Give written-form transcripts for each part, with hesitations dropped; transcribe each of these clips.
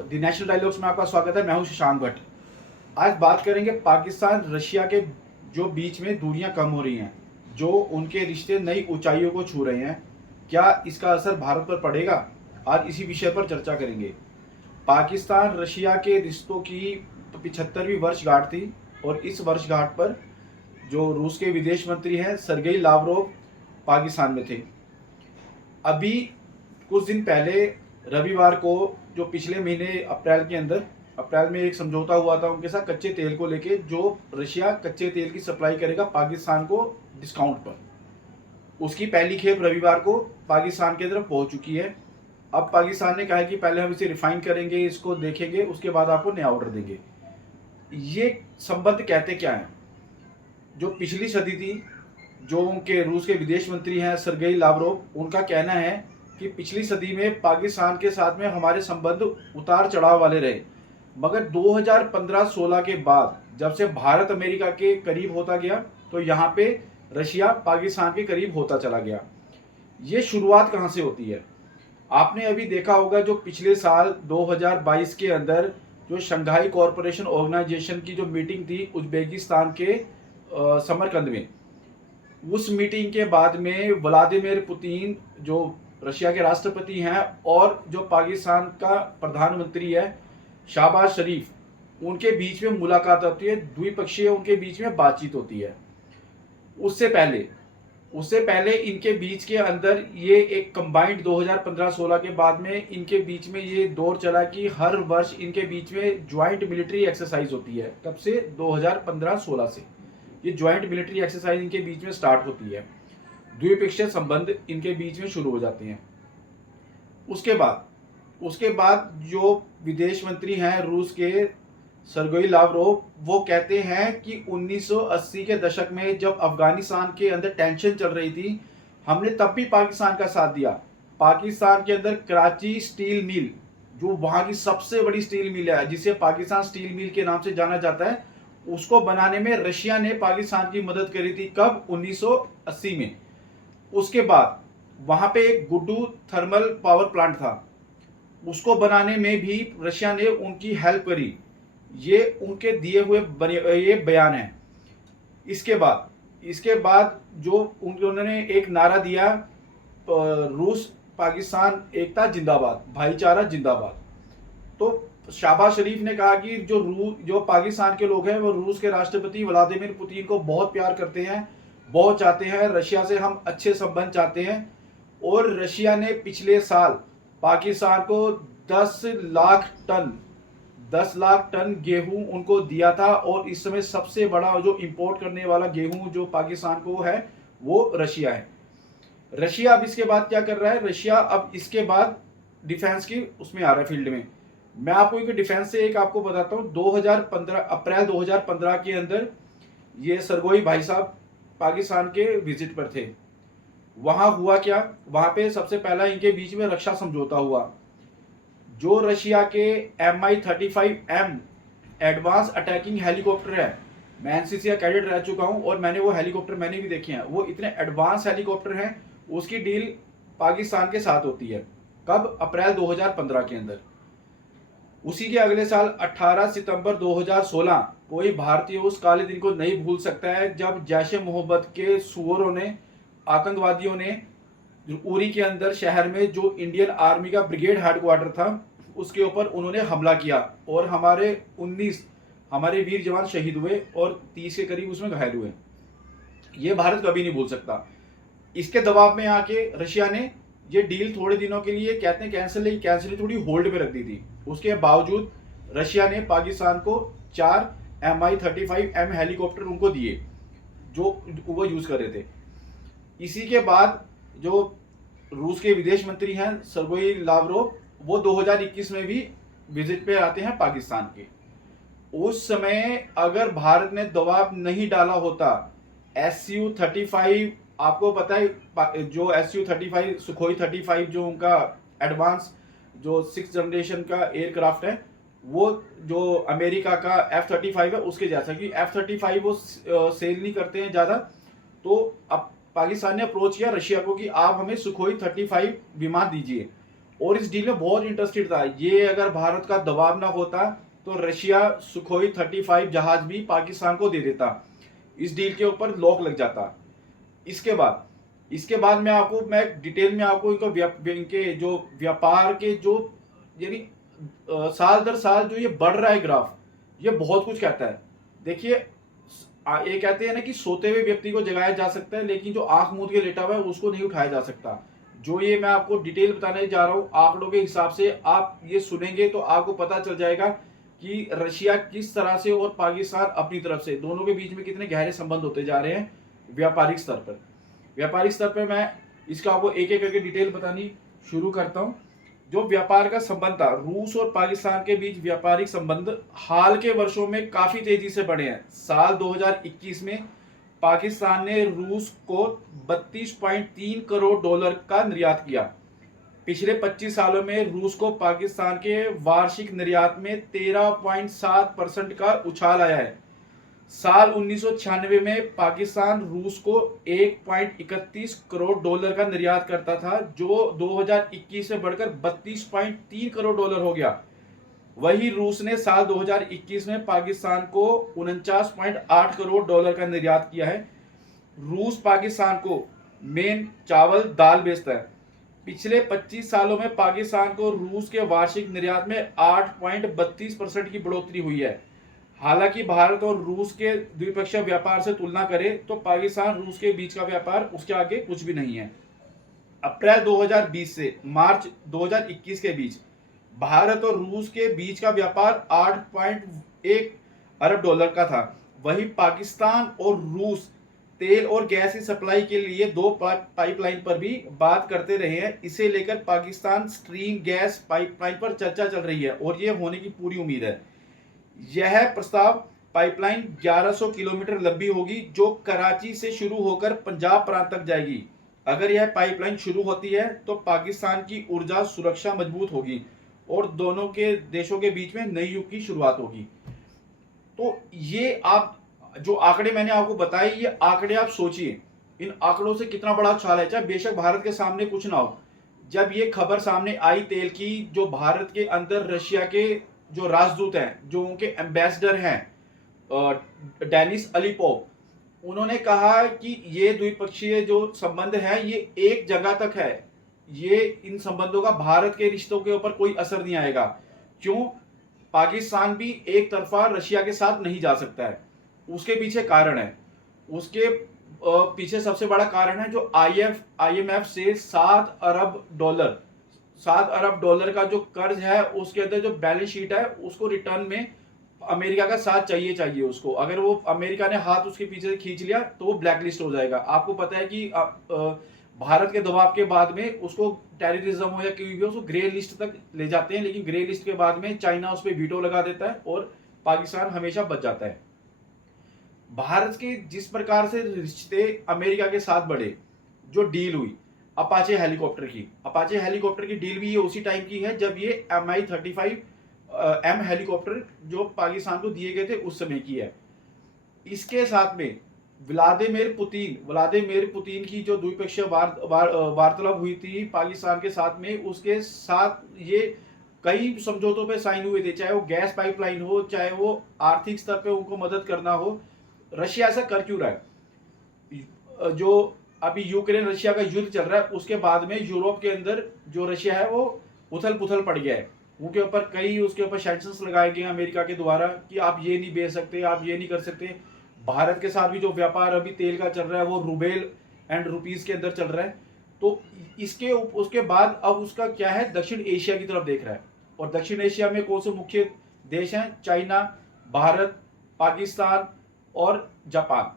The national dialogues में आपका स्वागत है। मैं हूं शशांक भट्ट। आज बात करेंगे पाकिस्तान रशिया के जो बीच में दूरियां कम हो रही हैं, जो उनके रिश्ते नई ऊंचाइयों को छू रहे हैं, क्या इसका असर भारत पर पड़ेगा? आज इसी विषय पर चर्चा करेंगे। पाकिस्तान रशिया के रिश्तों की 75वीं वर्षगांठ थी और इस वर्षगांठ पर जो रूस के विदेश मंत्री हैं सरगेई लावरोव पाकिस्तान में थे। अभी कुछ दिन पहले रविवार को, जो पिछले महीने अप्रैल में एक समझौता हुआ था उनके साथ कच्चे तेल को लेके, जो रशिया कच्चे तेल की सप्लाई करेगा पाकिस्तान को डिस्काउंट पर। उसकी पहली खेप रविवार को पाकिस्तान की तरफ पहुंच चुकी है। अब पाकिस्तान ने कहा है कि पहले हम इसे रिफाइन करेंगे, इसको देखेंगे, उसके बाद आपको नया ऑर्डर देंगे। ये संबंध कहते क्या है? जो पिछली सदी थी, जो उनके रूस के विदेश मंत्री हैं सरगेई लावरोव, उनका कहना है कि पिछली सदी में पाकिस्तान के साथ में हमारे संबंध उतार चढ़ाव वाले रहे, मगर 2015-16 के बाद जब से भारत अमेरिका के करीब होता गया, तो यहाँ पे रशिया पाकिस्तान के करीब होता चला गया। ये शुरुआत कहाँ से होती है? आपने अभी देखा होगा, जो पिछले साल 2022 के अंदर जो शंघाई कॉरपोरेशन ऑर्गेनाइजेशन की जो मीटिंग थी उज्बेकिस्तान के समरकंद में, उस मीटिंग के बाद में व्लादिमीर पुतिन जो रशिया के राष्ट्रपति हैं और जो पाकिस्तान का प्रधानमंत्री है शहबाज शरीफ, उनके बीच में मुलाकात होती है, द्विपक्षीय उनके बीच में बातचीत होती है। उससे पहले इनके बीच के अंदर ये एक कंबाइंड 2015-16 के बाद में इनके बीच में ये दौर चला कि हर वर्ष इनके बीच में ज्वाइंट मिलिट्री एक्सरसाइज होती है। कब से? 2015-16 से ये ज्वाइंट मिलिट्री एक्सरसाइज इनके बीच में स्टार्ट होती है। द्विपक्षीय संबंध इनके बीच में शुरू हो जाते हैं। उसके बाद जो विदेश मंत्री हैं रूस के सरगेई लावरोव, वो कहते हैं कि 1980 के दशक में जब अफगानिस्तान के अंदर टेंशन चल रही थी, हमने तब भी पाकिस्तान का साथ दिया। पाकिस्तान के अंदर कराची स्टील मिल, जो वहाँ की सबसे बड़ी स्टील मिल है, जिसे पाकिस्तान स्टील मिल के नाम से जाना जाता है, उसको बनाने में रशिया ने पाकिस्तान की मदद करी थी। कब? 1980 में। उसके बाद वहां पे एक गुड्डू थर्मल पावर प्लांट था, उसको बनाने में भी रशिया ने उनकी हेल्प करी। ये उनके दिए हुए ये बयान है। इसके बाद जो उन्होंने एक नारा दिया, रूस पाकिस्तान एकता जिंदाबाद, भाईचारा जिंदाबाद। तो शहबाज शरीफ ने कहा कि जो पाकिस्तान के लोग हैं वो रूस के राष्ट्रपति व्लादिमीर पुतिन को बहुत प्यार करते हैं, बहुत चाहते हैं, रशिया से हम अच्छे संबंध चाहते हैं। और रशिया ने पिछले साल पाकिस्तान को 10 लाख टन गेहूं उनको दिया था, और इस समय सबसे बड़ा जो इंपोर्ट करने वाला गेहूं जो पाकिस्तान को है वो रशिया है। रशिया अब इसके बाद क्या कर रहा है? रशिया अब इसके बाद डिफेंस की उसमें आ रहा है फील्ड में। मैं आपको एक डिफेंस से आपको बताता हूँ। अप्रैल 2015 के अंदर ये सरगोई भाई साहब पाकिस्तान के विजिट पर थे। वहां हुआ क्या? वहां पे सबसे पहला इनके बीच में रक्षा समझौता हुआ। जो रशिया के Mi-35M एडवांस अटैकिंग हेलीकॉप्टर है, मैं एनसीसी का कैडेट रह चुका हूं और मैंने वो हेलीकॉप्टर मैंने भी देखे हैं, वो इतने एडवांस हेलीकॉप्टर हैं, उसकी डील पाकिस्तान के साथ होती है। कब? अप्रैल 2015 के अंदर। उसी के अगले साल 18 सितंबर 2016, कोई भारतीय उस काले दिन को नहीं भूल सकता है जब जैश ए मोहब्बत के सुअरों ने, आतंकवादियों ने उरी के अंदर शहर में जो इंडियन आर्मी का ब्रिगेड हेडक्वार्टर था उसके ऊपर उन्होंने हमला किया और हमारे 19 वीर जवान शहीद हुए और 30 के करीब उसमें घायल हुए। ये भारत कभी नहीं भूल सकता। इसके दबाव में आके रशिया ने ये डील थोड़े दिनों के लिए कहते हैं कैंसिल थोड़ी होल्ड पे रख दी थी। उसके बावजूद रशिया ने पाकिस्तान को 4 Mi-35M हेलीकॉप्टर उनको दिए जो वो यूज कर रहे थे। इसी के बाद जो रूस के विदेश मंत्री हैं सरगेई लावरोव, वो 2021 में भी विजिट पे आते हैं पाकिस्तान के। उस समय अगर भारत ने दबाव नहीं डाला होता, Su-35, आपको पता है जो Su-35 सुखोई 35 जो उनका एडवांस जो 6th जनरेशन का एयरक्राफ्ट है, वो जो अमेरिका का F-35 है उसके जैसा, कि F-35 वो सेल नहीं करते हैं ज़्यादा। तो अब पाकिस्तान ने अप्रोच किया रशिया को कि आप हमें सुखोई 35 विमान दीजिए, और इस डील में बहुत इंटरेस्टेड था। ये अगर भारत का दबाव ना होता तो रशिया सुखोई 35 जहाज भी पाकिस्तान को दे देता, इस डील के ऊपर लॉक लग जाता। इसके बाद मैं डिटेल में आपको इनके जो व्यापार के जो यानी साल दर साल जो ये बढ़ रहा है ग्राफ, ये बहुत कुछ कहता है। देखिए ये कहते हैं ना कि सोते हुए व्यक्ति को जगाया जा सकता है, लेकिन जो आंख मूंद के लेटा हुआ है उसको नहीं उठाया जा सकता। जो ये मैं आपको डिटेल बताने जा रहा हूँ आंकड़ों के हिसाब से, आप ये सुनेंगे तो आपको पता चल जाएगा कि रशिया किस तरह से और पाकिस्तान अपनी तरफ से, दोनों के बीच में कितने गहरे संबंध होते जा रहे हैं व्यापारिक स्तर पर। व्यापारिक स्तर पर मैं इसका आपको एक एक करके डिटेल बतानी शुरू करता हूँ। जो व्यापार का संबंध था रूस और पाकिस्तान के बीच, व्यापारिक संबंध हाल के वर्षों में काफी तेजी से बढ़े हैं। साल 2021 में पाकिस्तान ने रूस को 32.3 करोड़ डॉलर का निर्यात किया। पिछले 25 सालों में रूस को पाकिस्तान के वार्षिक निर्यात में 13.7% का उछाल आया है। साल 1996 में पाकिस्तान रूस को 1.31 करोड़ डॉलर का निर्यात करता था, जो 2021 में बढ़कर 32.3 करोड़ डॉलर हो गया। वही रूस ने साल 2021 में पाकिस्तान को 49.8 करोड़ डॉलर का निर्यात किया है। रूस पाकिस्तान को मेन चावल दाल बेचता है। पिछले 25 सालों में पाकिस्तान को रूस के वार्षिक निर्यात में 8.32% की बढ़ोतरी हुई है। हालांकि भारत और रूस के द्विपक्षीय व्यापार से तुलना करें तो पाकिस्तान रूस के बीच का व्यापार उसके आगे कुछ भी नहीं है। अप्रैल 2020 से मार्च 2021 के बीच भारत और रूस के बीच का व्यापार 8.1 अरब डॉलर का था। वहीं पाकिस्तान और रूस तेल और गैस की सप्लाई के लिए 2 पाइपलाइन पर भी बात करते रहे हैं। इसे लेकर पाकिस्तान स्ट्रीम गैस पाइपलाइन पर चर्चा चल रही है और यह होने की पूरी उम्मीद है। यह प्रस्ताव पाइपलाइन 1100 किलोमीटर लंबी होगी, जो कराची से शुरू होकर पंजाब प्रांत तक जाएगी। अगर यह पाइपलाइन शुरू होती है तो पाकिस्तान की ऊर्जा सुरक्षा मजबूत होगी और दोनों के देशों के बीच में नई युग की शुरुआत होगी। तो ये आप जो आंकड़े मैंने आपको बताए, ये आंकड़े आप सोचिए, इन आंकड़ों से कितना बड़ा उछाल है। चाहे बेशक भारत के सामने कुछ ना हो, जब ये खबर सामने आई तेल की, जो भारत के अंदर रशिया के जो राजदूत हैं, जो उनके एम्बेसडर हैं डेनिस अलीपोव, उन्होंने कहा कि ये द्विपक्षीय जो संबंध है ये एक जगह तक है, ये इन संबंधों का भारत के रिश्तों के ऊपर कोई असर नहीं आएगा। क्यों? पाकिस्तान भी एक तरफा रशिया के साथ नहीं जा सकता है। उसके पीछे कारण है, उसके पीछे सबसे बड़ा कारण है जो IMF से 7 अरब डॉलर का जो कर्ज है, उसके अंदर जो बैलेंस शीट है उसको रिटर्न में अमेरिका का साथ चाहिए उसको। अगर वो अमेरिका ने हाथ उसके पीछे से खींच लिया तो वो ब्लैकलिस्ट हो जाएगा। आपको पता है कि भारत के दबाव के बाद में उसको टेररिज्म हो या कोई भी उसको ग्रे लिस्ट तक ले जाते हैं, लेकिन ग्रे लिस्ट के बाद में चाइना उस पर वीटो लगा देता है और पाकिस्तान हमेशा बच जाता है। भारत के जिस प्रकार से रिश्ते अमेरिका के साथ बढ़े, जो डील हुई अपाचे हेलीकॉप्टर की डील भी ये उसी टाइम की है जब ये Mi-35M हेलीकॉप्टर जो पाकिस्तान को दिए गए थे उस समय की है। इसके साथ में व्लादिमीर पुतिन की जो द्विपक्षीय वार्तालाप हुई थी पाकिस्तान के साथ में, उसके साथ ये कई समझौतों पे साइन हुए थे, चाहे वो गैस पाइपलाइन हो, चाहे वो आर्थिक स्तर पे उनको मदद करना हो। रशिया ऐसा कर क्यों रहा है? जो अभी यूक्रेन रशिया का युद्ध चल रहा है उसके बाद में यूरोप के अंदर जो रशिया है वो उथल पुथल पड़ गया है। उसके ऊपर सैंक्शंस लगाए गए अमेरिका के द्वारा कि आप ये नहीं बेच सकते, आप ये नहीं कर सकते। भारत के साथ भी जो व्यापार अभी तेल का चल रहा है वो रूबेल एंड रुपीस के अंदर चल रहा है। तो उसके बाद अब उसका क्या है, दक्षिण एशिया की तरफ देख रहा है। और दक्षिण एशिया में कौन से मुख्य देश हैं? चाइना, भारत, पाकिस्तान और जापान,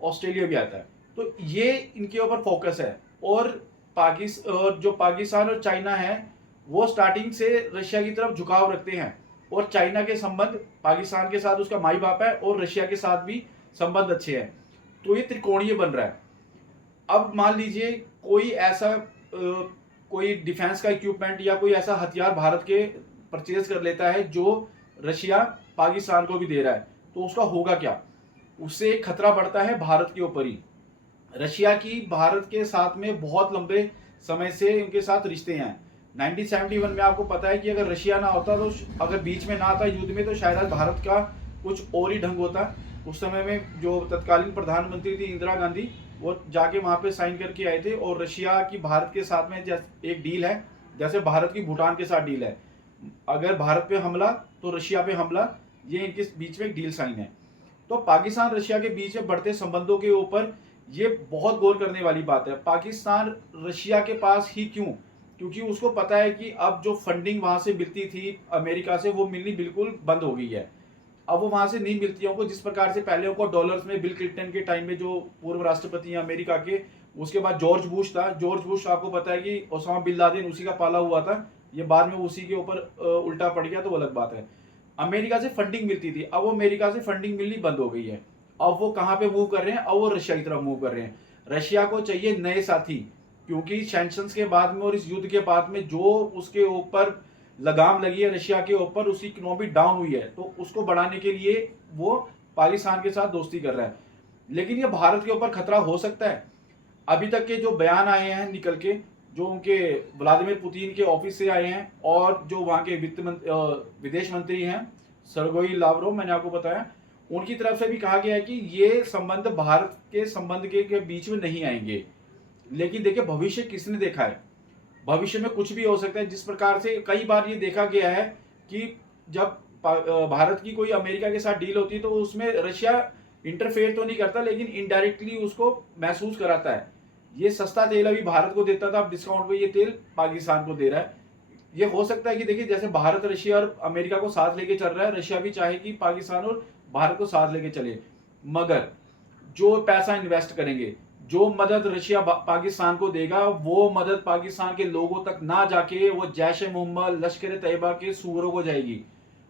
ऑस्ट्रेलिया भी आता है। तो ये इनके ऊपर फोकस है। और जो पाकिस्तान और चाइना है वो स्टार्टिंग से रशिया की तरफ झुकाव रखते हैं, और चाइना के संबंध पाकिस्तान के साथ उसका माई बाप है और रशिया के साथ भी संबंध अच्छे हैं। तो ये त्रिकोणीय बन रहा है। अब मान लीजिए कोई डिफेंस का इक्विपमेंट या कोई ऐसा हथियार भारत के परचेज कर लेता है जो रशिया पाकिस्तान को भी दे रहा है, तो उसका होगा क्या? उससे खतरा बढ़ता है भारत के ऊपर ही। रशिया की भारत के साथ में बहुत लंबे समय से उनके साथ रिश्ते हैं। 1971 में आपको पता है कि अगर रशिया ना होता, तो अगर बीच में ना आता युद्ध में, तो शायद आज भारत का कुछ और ही ढंग होता। उस समय में जो तत्कालीन प्रधानमंत्री थी इंदिरा गांधी, वो जाके वहाँ पे साइन करके आए थे। और रशिया की भारत के साथ में जैसे एक डील है, जैसे भारत की भूटान के साथ डील है, अगर भारत पे हमला तो रशिया पे हमला, ये इनके बीच में एक डील साइन है। तो पाकिस्तान रशिया के बीच में बढ़ते संबंधों के ऊपर ये बहुत गौर करने वाली बात है। पाकिस्तान रशिया के पास ही क्यों? क्योंकि उसको पता है कि अब जो फंडिंग वहां से मिलती थी अमेरिका से, वो मिलनी बिल्कुल बंद हो गई है। अब वो वहां से नहीं मिलती है उनको, जिस प्रकार से पहले उनको डॉलर्स में, बिल क्लिंटन के टाइम में जो पूर्व राष्ट्रपति हैं अमेरिका के, उसके बाद जॉर्ज बुश था। जॉर्ज बुश आपको पता है कि ओसामा बिन लादेन उसी का पाला हुआ था, ये बाद में उसी के ऊपर उल्टा पड़ गया, तो वो अलग बात है। अमेरिका से फंडिंग मिलती थी, अब वो अमेरिका से फंडिंग मिलनी बंद हो गई है। अब वो कहाँ पे मूव कर रहे हैं? अब वो रशिया की तरफ मूव कर रहे हैं। रशिया को चाहिए नए साथी, क्योंकि सैंक्शंस के बाद में और इस युद्ध के बाद में जो उसके ऊपर लगाम लगी है रशिया के ऊपर, उसकी इकोनॉमी डाउन हुई है, तो उसको बढ़ाने के लिए वो पाकिस्तान के साथ दोस्ती कर रहा है। लेकिन ये भारत के ऊपर खतरा हो सकता है। अभी तक के जो बयान आए हैं निकल के, जो उनके व्लादिमीर पुतिन के ऑफिस से आए हैं, और जो वहाँ के विदेश मंत्री हैं सर्गेई लावरोव, मैंने आपको बताया, उनकी तरफ से भी कहा गया है कि ये संबंध भारत के संबंध के बीच में नहीं आएंगे। लेकिन देखिए, भविष्य किसने देखा है? भविष्य में कुछ भी हो सकता है। जिस प्रकार से कई बार ये देखा गया है कि जब भारत की कोई अमेरिका के साथ डील होती है, तो उसमें रशिया इंटरफेयर तो नहीं करता, लेकिन इनडायरेक्टली उसको महसूस कराता है। ये सस्ता तेल अभी भारत को देता था, अब डिस्काउंट पे ये तेल पाकिस्तान को दे रहा है। ये हो सकता है कि देखिए, जैसे भारत रशिया और अमेरिका को साथ लेके चल रहा है, रशिया भी चाहे कि पाकिस्तान और भारत को साथ लेके चले। मगर जो पैसा इन्वेस्ट करेंगे, जो मदद रशिया पाकिस्तान को देगा, वो मदद पाकिस्तान के लोगों तक ना जाके वो जैश ए मोहम्मद, लश्कर ए तैयबा के सूअरों को जाएगी।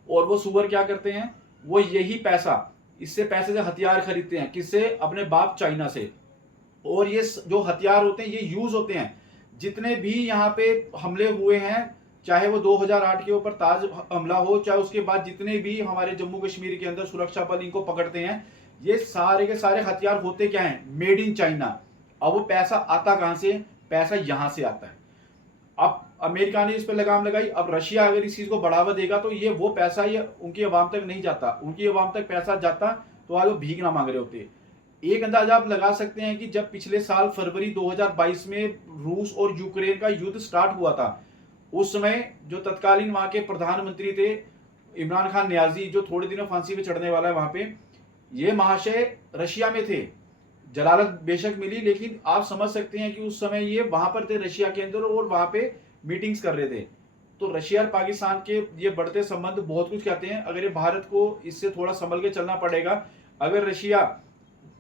और वो सूअर क्या करते हैं? वो यही पैसा, इससे पैसे से हथियार खरीदते हैं। किससे? अपने बाप चाइना से। और ये जो हथियार होते हैं, ये यूज होते हैं। जितने भी यहाँ पे हमले हुए हैं, चाहे वो 2008 के ऊपर ताज हमला हो, चाहे उसके बाद जितने भी हमारे जम्मू कश्मीर के अंदर सुरक्षा बल इनको पकड़ते हैं, ये सारे के सारे हथियार होते क्या हैं? Made in China. अब वो पैसा आता कहां से? पैसा यहां से आता है। अब अमेरिका ने इस पर लगाम लगाई, अब रशिया अगर इस चीज को बढ़ावा देगा, तो ये वो पैसा ये उनकी अवाम तक नहीं जाता। उनकी अवाम तक पैसा जाता तो आज वो भीख ना मांग रहे होते। एक अंदाजा आप लगा सकते हैं कि जब पिछले साल फरवरी 2022 में रूस और यूक्रेन का युद्ध स्टार्ट हुआ था, उस समय जो तत्कालीन वहां के प्रधानमंत्री थे इमरान खान न्याजी, जो थोड़े दिनों फांसी पे चढ़ने वाला है वहां पे, ये महाशय रशिया में थे। जलालत बेशक मिली, लेकिन आप समझ सकते हैं कि उस समय ये वहां पर थे रशिया के अंदर, और वहां पे मीटिंग्स कर रहे थे। तो रशिया और पाकिस्तान के ये बढ़ते संबंध बहुत कुछ कहते हैं। अगर ये भारत को इससे थोड़ा संभल के चलना पड़ेगा। अगर रशिया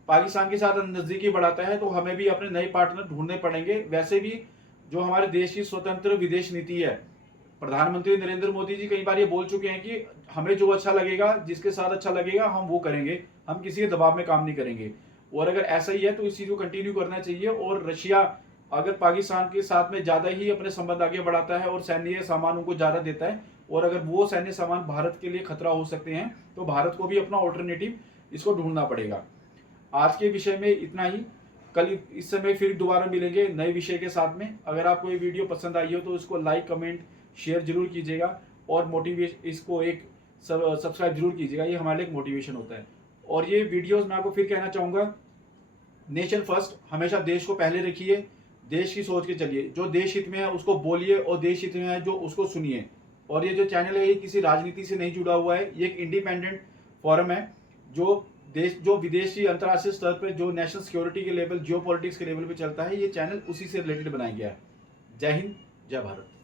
पाकिस्तान के साथ नजदीकी बढ़ाता है, तो हमें भी अपने नए पार्टनर ढूंढने पड़ेंगे। वैसे भी जो हमारे देश की स्वतंत्र विदेश नीति है, प्रधानमंत्री नरेंद्र मोदी जी कई बार ये बोल चुके हैं कि हमें जो अच्छा लगेगा, जिसके साथ अच्छा लगेगा, हम वो करेंगे, हम किसी के दबाव में काम नहीं करेंगे। और अगर ऐसा ही है तो इस चीज को कंटिन्यू करना चाहिए। और रशिया अगर पाकिस्तान के साथ में ज्यादा ही अपने संबंध आगे बढ़ाता है और सैन्य सामान उनको ज्यादा देता है, और अगर वो सैन्य सामान भारत के लिए खतरा हो सकते हैं, तो भारत को भी अपना ऑल्टरनेटिव इसको ढूंढना पड़ेगा। आज के विषय में इतना ही। कल इस समय फिर दोबारा मिलेंगे नए विषय के साथ में। अगर आपको ये वीडियो पसंद आई हो तो इसको लाइक, कमेंट, शेयर जरूर कीजिएगा, और मोटिवेशन इसको एक सब्सक्राइब जरूर कीजिएगा। ये हमारे लिए एक मोटिवेशन होता है। और ये वीडियोस मैं आपको फिर कहना चाहूँगा, नेशन फर्स्ट, हमेशा देश को पहले रखिए, देश की सोच के चलिए। जो देश हित में है उसको बोलिए, और देश हित में है जो उसको सुनिए। और ये जो चैनल है, ये किसी राजनीति से नहीं जुड़ा हुआ है। ये एक इंडिपेंडेंट फोरम है, जो विदेशी अंतर्राष्ट्रीय स्तर पर, जो नेशनल सिक्योरिटी के लेवल, जियो पॉलिटिक्स के लेवल पे चलता है। ये चैनल उसी से रिलेटेड बनाया गया है। जय हिंद, जय भारत।